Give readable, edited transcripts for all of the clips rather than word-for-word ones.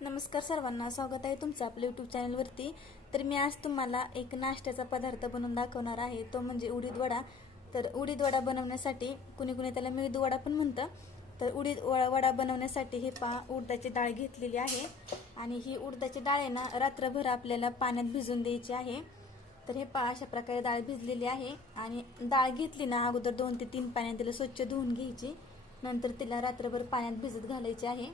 नमस्कार सर्वांना, स्वागत आहे तुमचं आपल्या यूट्यूब चॅनलवरती। तर मी आज तुम्हाला एक नाश्त्याचा पदार्थ बनवून दाखवणार आहे, तो म्हणजे उडीद वडा। तर उडीद वडा बनवण्यासाठी कुणी कुणी त्याला मेदू वडा पण म्हणतं। तर उडीद वडा बनवण्यासाठी हे पहा, उडदाची डाळ घेतलेली आहे आणि ही उडदाची डाळ आहे ना रात्रभर आपल्याला पाण्यात भिजवून द्यायची आहे। तर हे पहा, अशा प्रकारे डाळ भिजलेली आहे आणि डाळ घेतली ना अगोदर 2 ते 3 पाण्यात तिला स्वच्छ धुवून घ्यायची, नंतर तिला रात्रभर पाण्यात भिजत घालायची आहे।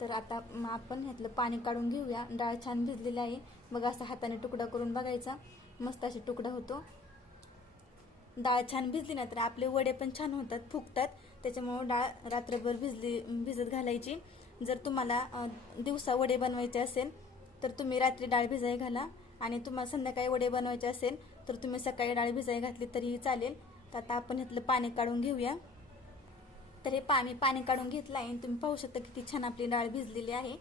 तर आता आपण ह्यातलं पाणी काढून घेऊया। डाळ छान भिजलेली आहे, बघा असं हाताने तुकडा करून बघायचा, मस्त असे तुकडा होतो। डाळ छान भिजली ना तर आपले वडे पण छान होतात, फुगतात। त्याच्यामुळे डाळ रात्रभर भिजत घालायची। जर तुम्हाला दिवसा वडे बनवायचे असेल तर तुम्ही रात्री डाळ भिजाई घाला, आणि तुम्हाला संध्याकाळी वडे बनवायचे असेल तर तुम्ही सकाळी डाळ भिजाई घातली तरीही चालेल। तर आता आपण ह्यातलं पाणी काढून घेऊया। तर हे पाणी काढून घेतलं आहे, तुम्ही पाहू शकता किती छान आपली डाळ भिजलेली आहे।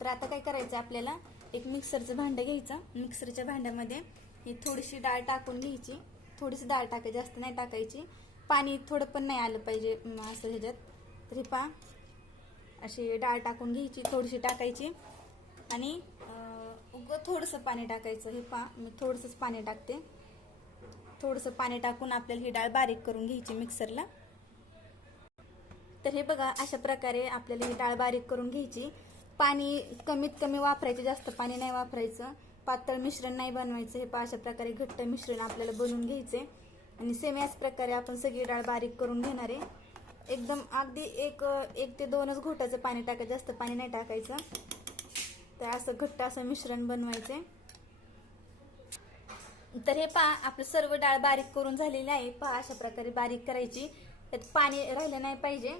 तर आता काय करायचं, आपल्याला एक मिक्सरचं भांडं घ्यायचं। मिक्सरच्या भांड्यामध्ये ही थोडीशी डाळ टाकून घ्यायची, थोडीशी डाळ टाकायची, जास्त नाही टाकायची। पाणी थोडं पण नाही आलं पाहिजे असं ह्याच्यात। तर हे पहा, अशी डाळ टाकून घ्यायची, थोडीशी टाकायची आणि थोडंसं पाणी टाकायचं। हे पहा, मी थोडंसंच पाणी टाकते। थोडंसं पाणी टाकून आपल्याला ही डाळ बारीक करून घ्यायची मिक्सरला। तर हे बघा, अशा प्रकारे आपल्याला ही डाळ बारीक करून घ्यायची। पाणी कमीत कमी वापरायचे, जास्त पाणी नाही वापरायचं, पातळ मिश्रण नाही बनवायचं। हे पहा, अशा प्रकारे घट्ट मिश्रण आपल्याला बनवून घ्यायचे आणि सेम याच प्रकारे आपण सगळी डाळ बारीक करून घेणार आहे। एकदम अगदी एक ते 2च घोटाचं पाणी टाकायचं, जास्त पाणी नाही टाकायचं। तर असं घट्ट असं मिश्रण बनवायचे। तर हे पहा, आपलं सर्व डाळ बारीक करून झालेली आहे। पहा, अशा प्रकारे बारीक करायची, त्यात पाणी राहिलं नाही पाहिजे,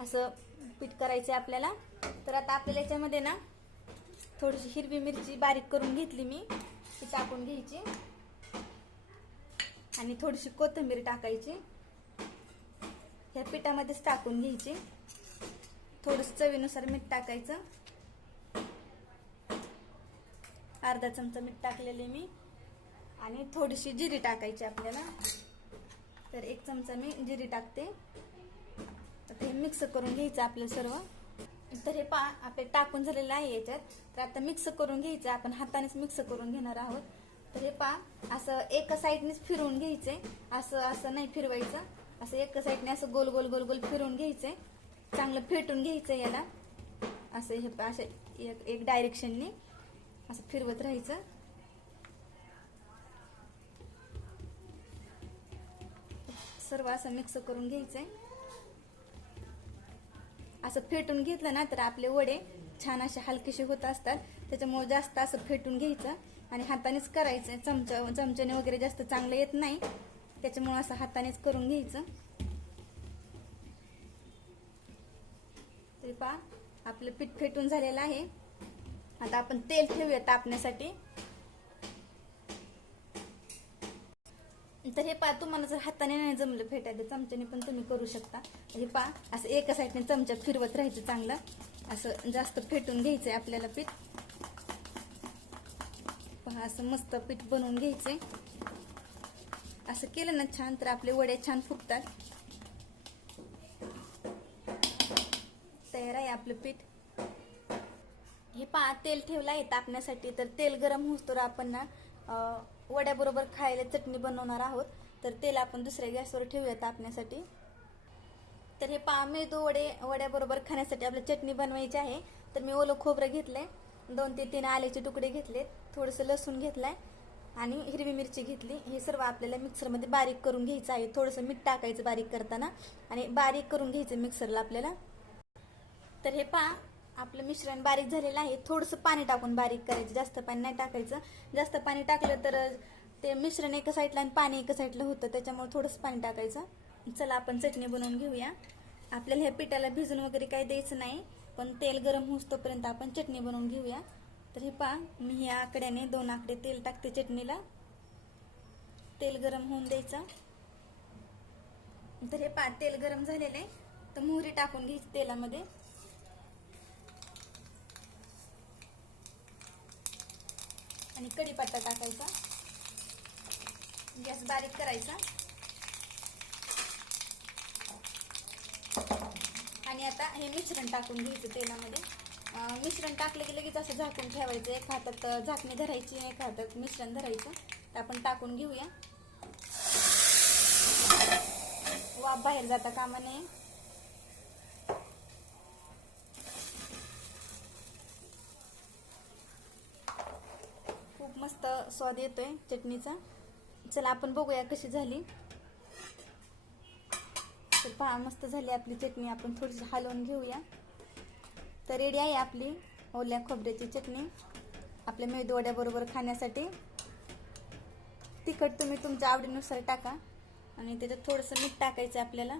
असं पीठ करायचं आपल्याला। तर आता आपल्याला याच्यामध्ये ना थोडीशी हिरवी मिरची बारीक करून घेतली मी, ती टाकून घ्यायची आणि थोडीशी कोथिंबीर टाकायची, ह्या पिठामध्येच टाकून घ्यायची। थोडंसं चवीनुसार मीठ टाकायचं, अर्धा चमचा मीठ टाकलेले मी, आणि थोडीशी जिरी टाकायची आपल्याला। तर 1 चमचा मी जिरी टाकते। तर हे मिक्स करून घ्यायचं आपलं सर्व। तर हे पहा, आपले टाकून झालेलं आहे याच्यात। तर आता मिक्स करून घ्यायचं, आपण हातानेच मिक्स करून घेणार आहोत। तर हे पहा, असं एका साईडनेच फिरवून घ्यायचंय, असं असं नाही फिरवायचं, असं एका साईडने असं गोल गोल गोल गोल फिरवून घ्यायचंय, चांगलं फेटून घ्यायचं याला। असं हे असं एक डायरेक्शनने असं फिरवत राहायचं। सर्व असं मिक्स करून घ्यायचंय। असं फेटून घेतलं ना तर आपले वडे छान असे हलकेसे होत असतात। त्याच्यामुळे जास्त असं फेटून घ्यायचं आणि हातानेच करायचं, चमच्याने वगैरे जास्त चांगलं येत नाही, त्याच्यामुळे असं हातानेच करून घ्यायचं। तरी पहा, आपलं पीठ फेटून झालेलं आहे। आता आपण तेल ठेवूया तापण्यासाठी। तर हे पहा, तुम्हाला जर हाताने नाही जमलं फेटायचं, चमच्याने पण तुम्ही करू शकता। हे पहा, असं एका साईडने चमच्यात फिरवत राहायचं, चांगलं असं जास्त फेटून घ्यायचंय आपल्याला पीठ। पहा, असं मस्त पीठ बनवून घ्यायचंय। असं केलं ना छान तर आपले वडे छान फुगतात। तयार आहे आपलं पीठ। हे पहा, तेल ठेवलं आहे तापण्यासाठी। तर तेल गरम होऊस्तोवर आपण ना वड्याबरोबर खायला चटणी बनवणार आहोत। तर तेल आपण दुसऱ्या गॅसवर ठेवूया तापण्यासाठी। तर हे पहा, मेदू वड्याबरोबर खाण्यासाठी आपल्याला चटणी बनवायची आहे। तर मी ओलं खोबरं घेतलंय, 2 ते 3 आल्याचे तुकडे घेतलेत, थोडंसं लसूण घेतलाय आणि हिरवी मिरची घेतली। हे सर्व आपल्याला मिक्सरमध्ये बारीक करून घ्यायचं आहे। थोडंसं मीठ टाकायचं बारीक करताना आणि बारीक करून घ्यायचं मिक्सरला आपल्याला। तर हे पहा, आपलं मिश्रण बारीक झालेलं आहे। थोडंसं पाणी टाकून बारीक करायचं, जास्त पाणी नाही टाकायचं। जास्त पाणी टाकलं तर ते मिश्रण एका साईडला आणि पाणी एका साईडला होतं, त्याच्यामुळे थोडंसं पाणी टाकायचं। चला आपण चटणी बनवून घेऊया। आपल्याला ह्या पिठाला भिजून वगैरे काही द्यायचं नाही, पण तेल गरम होईस्तोपर्यंत आपण चटणी बनवून घेऊया। तर हे पहा, मी या आकड्याने 2 आकडे तेल टाकते चटणीला। तेल गरम होऊन द्यायचं। तर हे पहा, तेल गरम झालेलं आहे, तर मोहरी टाकून घ्यायची तेलामध्ये आणि कढीपत्ता टाकायचा, गॅस बारीक करायचा आणि आता हे मिश्रण टाकून घ्यायचं तेलामध्ये। मिश्रण टाकलं की लगेच असं झाकून ठेवायचं. एक हातात झाकणी धरायची, एक हातात मिश्रण धरायचं. तर आपण टाकून घेऊया. वाफ बाहेर जाता कामा नये. खूप मस्त स्वाद येतोय चटणीचा. चला आपण बघूया कशी झाली. तर पहा, मस्त झाली आपली चटणी. आपण थोडीशी हलवून घेऊया. तर रेडी आहे आपली ओल्या खोबऱ्याची चटणी आपल्या मेदूवड्या बरोबर खाण्यासाठी. तिखट तुम्ही तुमच्या आवडीनुसार टाका आणि त्याच्यात थोडंसं मीठ टाकायचं आपल्याला.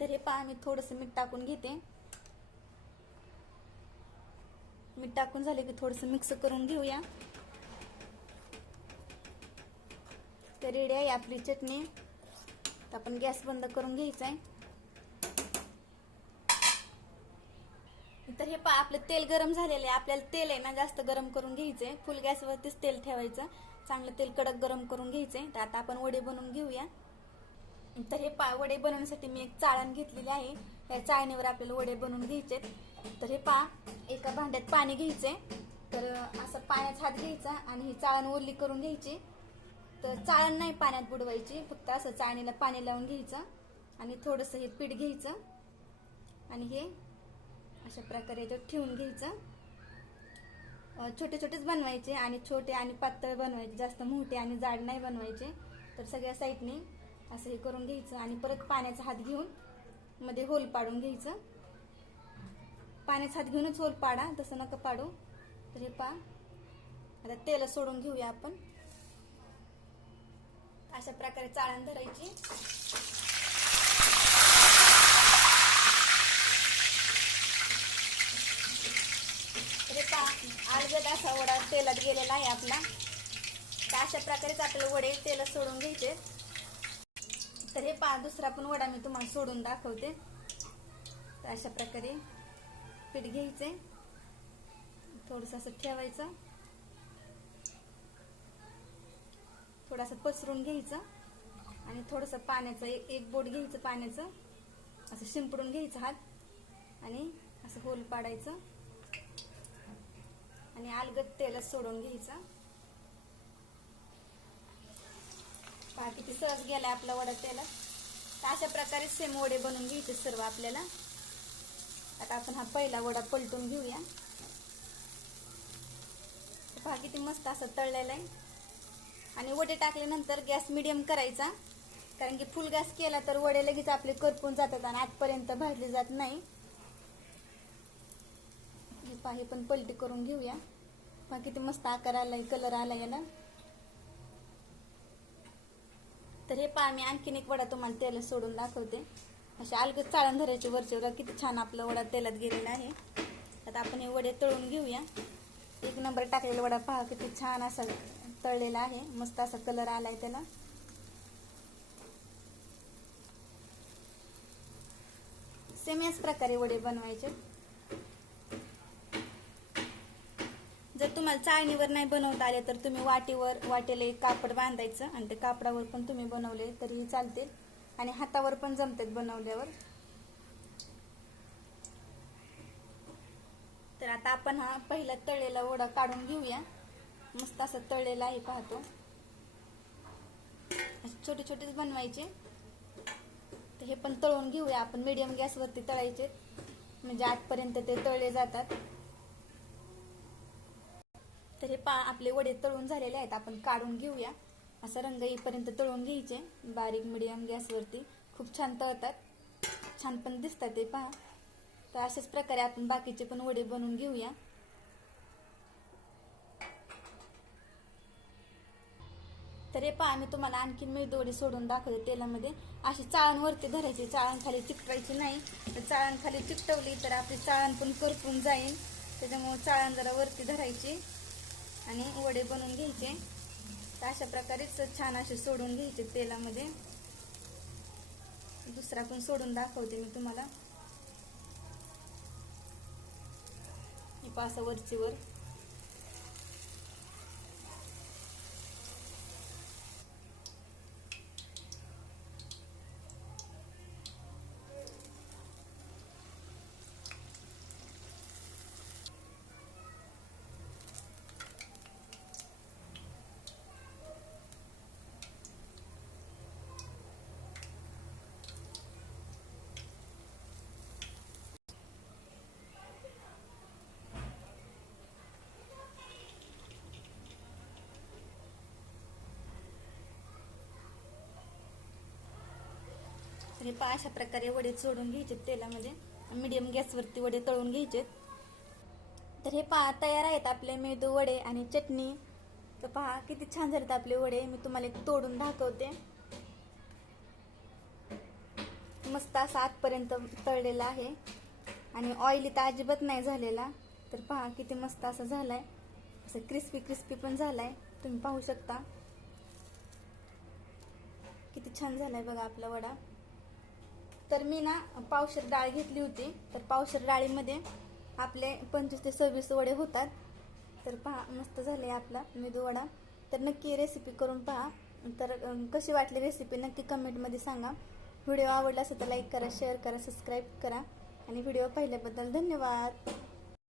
तर हे पहा, मी थोडंसं मीठ टाकून घेते. मीठ टाकून झाले की थोडंसं मिक्स करून घेऊया. तर रेडी आहे आपली चटणी. तर आपण गॅस बंद करून घ्यायचा आहे. तर हे पहा, आपलं तेल गरम झालेलं आहे. आपल्याला तेल आहे ना जास्त गरम करून घ्यायचंय. फुल गॅसवरतीच तेल ठेवायचं. चांगलं तेल कडक गरम करून घ्यायचंय. तर आता आपण वडे बनवून घेऊया. तर हे पहा, वडे बनवण्यासाठी मी एक चाळण घेतलेली आहे. या चाळणीवर आपल्याला वडे बनवून घ्यायचे. तर हे पहा, एका भांड्यात पाणी घ्यायचंय. तर असं पाण्यात हात घ्यायचा आणि ही चाळण ओली करून घ्यायची. तर चाळण नाही पाण्यात बुडवायची, फक्त असं चाळणीला पाणी लावून घ्यायचं आणि थोडंसं हे पीठ घ्यायचं आणि हे अशा प्रकारे याच्यात ठेवून घ्यायचं. छोटे छोटेच बनवायचे आणि छोटे आणि पातळ बनवायचे, जास्त मोठे आणि जाड नाही बनवायचे. तर सगळ्या साईडने असं हे करून घ्यायचं आणि परत पाण्याचा हात घेऊन मध्ये होल पाडून घ्यायचं. पाण्याचा हात घेऊनच होल पाडा, तसं नका पाडू. तर हे पहा, आता तेल सोडून घेऊया आपण. अशा प्रकारे चाळण धरायची. तर पहा, अलगद असा वडा तेलात गेलेला आहे आपला. तर अशा प्रकारेच आपले वडे तेलात सोडून घ्यायचे. तर हे पहा, दुसरा पण वडा मी तुम्हाला सोडून दाखवते. तर अशा प्रकारे पीठ घ्यायचे, थोडंसं असं ठेवायचं, थोडंसं पसरून घ्यायचं आणि थोडंसं पाण्याचं एक बोट घ्यायचं, पाण्याचं असं शिंपडून घ्यायचं हात आणि असं होल पाडायचं आणि अलगद तेलात सोडून घ्यायचं. पहा किती सहज गेलाय आपला वडा तेलात. तर अशा प्रकारे सेम वडे बनवून घ्यायचे सर्व आपल्याला. आता आपण हा पहिला वडा पलटून घेऊया. पहा किती मस्त असं तळलेला आहे. आणि वडे टाकल्यानंतर गॅस मिडियम करायचा, कारण की फुल गॅस केला तर वडे लगेच आपले करपून जातात आणि आतपर्यंत भाजले जात नाही. हे पहा, हे पण पलटी करून घेऊया. पहा किती मस्त आकार आलाय, कलर आलाय याला. तर हे पहा, मी आणखीन एक वडा तुम्हाला तेलात सोडून दाखवते. असे अलगद चाळण धरायचे वरच्यावर. किती छान आपला वडा तेलात गेलेला आहे. आता आपण हे वडे तळून घेऊया. एक नंबर टाकलेला वडा पहा किती छान असा तळलेला आहे. मस्त असा कलर आलाय त्याला. सेम याच प्रकारे वडे बनवायचे. जर तुम्हाला चाळणीवर नाही बनवता आले तर तुम्ही वाटेला एक कापड बांधायचं आणि ते कापडावर पण तुम्ही बनवले तरी चालते आणि हातावर पण जमतात बनवल्यावर. तर आता आपण हा पहिला तळलेला वडा काढून घेऊया. मस्त असं तळलेला आहे पाहतो. छोटे छोटेच बनवायचे. तर हे पण तळून घेऊया आपण. मीडियम गॅसवरती तळायचे म्हणजे आतपर्यंत ते तळले जातात. तर हे पहा, आपले वडे तळून झालेले आहेत. आपण काढून घेऊया. असा रंग येईपर्यंत तळून घ्यायचे बारीक मीडियम गॅसवरती. खूप छान तळतात, छान पण दिसतात ते पहा. तर अशाच प्रकारे आपण बाकीचे पण वडे बनवून घेऊया. तर हे पहा, मी तुम्हाला आणखीन मेदू वडे सोडून दाखवते तेलामध्ये. अशी चाळण वरती धरायची, चाळण खाली चिकटवायची नाही. तर चाळण खाली चिकटवली तर आपली चाळण पण करपून जाईल. त्याच्यामुळे चाळण जरा वरती धरायची आणि वडे बनवून घ्यायचे. तर अशा प्रकारेच छान असे सोडून घ्यायचे तेलामध्ये. दुसरा पण सोडून दाखवते मी तुम्हाला. हे पासा वरची वर. तर हे पहा अशा प्रकारे वडे सोडून घ्यायचे तेलामध्ये, मीडियम गॅसवरती वडे तळून घ्यायचे. तर हे पहा तयार आहेत आपले मेदू वडे आणि चटणी. तर पहा किती छान झालेत आपले वडे. मी तुम्हाला एक तोडून दाखवते. मस्त असा आतपर्यंत तळलेला आहे आणि ऑइली तर अजिबात नाही झालेला. तर पहा किती मस्त असं झालाय, असं क्रिस्पी क्रिस्पी पण झालाय. तुम्ही पाहू शकता किती छान झालाय बघा आपला वडा. तर मी ना पावशेर डाळ घेतली होती. तर पावशेर डाळीमध्ये आपले 25 ते 26 वडे होतात. तर पहा मस्त झाले आपला मेदू वडा. तर नक्की रेसिपी करून पहा. तर कशी वाटली रेसिपी नक्की कमेंटमध्ये सांगा. व्हिडिओ आवडला असेल तर लाईक करा, शेअर करा, सबस्क्राईब करा आणि व्हिडिओ पाहिल्याबद्दल धन्यवाद.